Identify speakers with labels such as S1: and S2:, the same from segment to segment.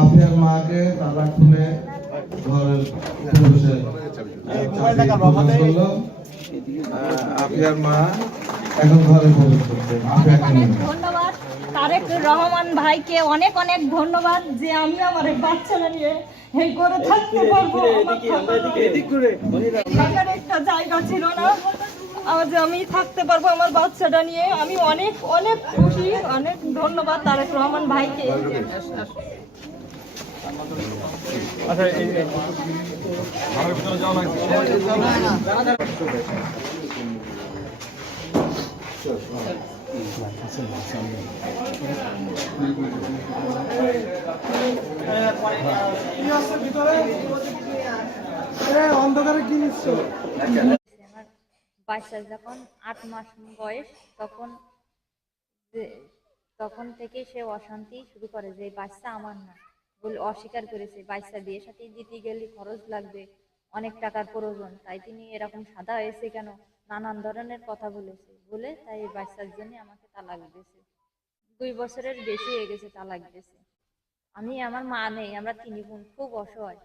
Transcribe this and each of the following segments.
S1: আফিয়ার মাকে তারা খুলে ঘরের পুরুষের চাবি করল। আফিয়ার মা এখন ঘরে প্রবেশ করছে।
S2: ধন্যবাদ। তারেক রহমান ভাইকে অনেক অনেক ধন্যবাদ যে আমি আমার বাচ্চারা নিয়ে এই করে থাকতে পারব একটা জায়গা ছিল না। আজ আমি থাকতে পারব আমার বাচ্চাটা নিয়ে আমি অনেক অনেক খুশি। অনেক ধন্যবাদ তারেক রহমান ভাইকে।
S3: আমার বাচ্চা যখন আট মাস বয়স, তখন তখন থেকে সে অশান্তি শুরু করে যে বাচ্চা আমার না। বলে, অস্বীকার করেছে বাচ্চা বিয়ে সাথে দিতে গেলে খরচ লাগবে, অনেক টাকার প্রয়োজন। তাই তিনি এরকম সাদা হয়েছে কেন? নানান ধরনের কথা বলেছে। বলে, তাই এই বাচ্চার জন্য আমাকে তালাক দিয়েছে। দুই বছরের বেশি হয়ে গেছে তালাক দিয়েছে। আমি, আমার মা নেই, আমরা তিনি বোন খুব অসহায়।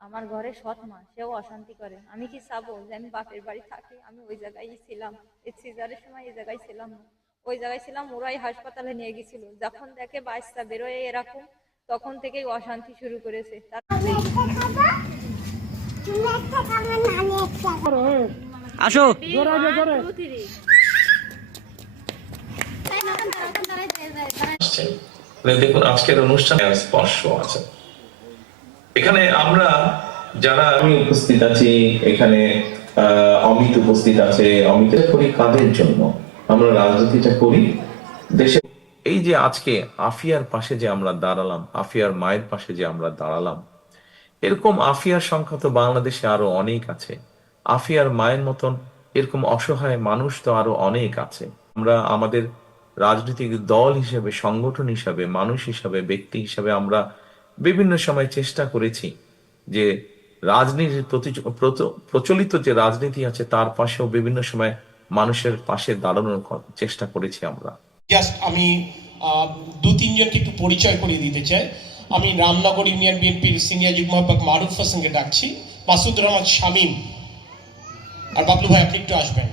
S3: আমার ঘরে সৎ মা সেও অশান্তি করে আমি কি চাবো যে আমি বাপের বাড়ি থাকি? আমি ওই জায়গায় ছিলাম। এই সিজারের সময় এই জায়গায় ছিলাম না। ওই জায়গায় ছিলাম ওরাই হাসপাতালে নিয়ে গেছিল। যখন দেখে বাচ্চা বেরোয় এরকম তখন থেকেই অশান্তি শুরু করেছে।
S4: আসো।
S5: দেখুন আজকের অনুষ্ঠানে স্পর্শ আছে। এখানে আমরা যারা আমি উপস্থিত আছি, এখানে অমিত উপস্থিত আছে। অমিত করি কাদের জন্য? আমরা রাজনীতিটা করি। দেশে এই যে আজকে আফিয়ার পাশে যে আমরা দাঁড়ালাম, আফিয়ার মায়ের পাশে যে আমরা দাঁড়ালাম, এরকম আফিয়ার সংখ্যা তো বাংলাদেশে আরও অনেক আছে। আফিয়ার মায়ের মতন এরকম অসহায় মানুষ তো আরও অনেক আছে। আমরা আমাদের রাজনৈতিক দল হিসেবে, সংগঠন হিসাবে, মানুষ হিসাবে, ব্যক্তি হিসাবে আমরা বিভিন্ন সময় চেষ্টা করেছি যে রাজনীতির প্রচলিত যে রাজনীতি আছে, তার পাশেও বিভিন্ন সময় মানুষের পাশে দাঁড়ানোর চেষ্টা করেছি আমরা।
S6: জাস্ট আমি দু তিনজনকে একটু পরিচয় করিয়ে দিতে চাই। আমি রামনগর ইউনিয়ন বিএনপির সিনিয়র যুগ্ম আহ্বায়ক মারুফ হোসেনকে ডাকছি। মাসুদ রহমান শামীম। আর বাবলু ভাই, আপনি একটু আসবেন।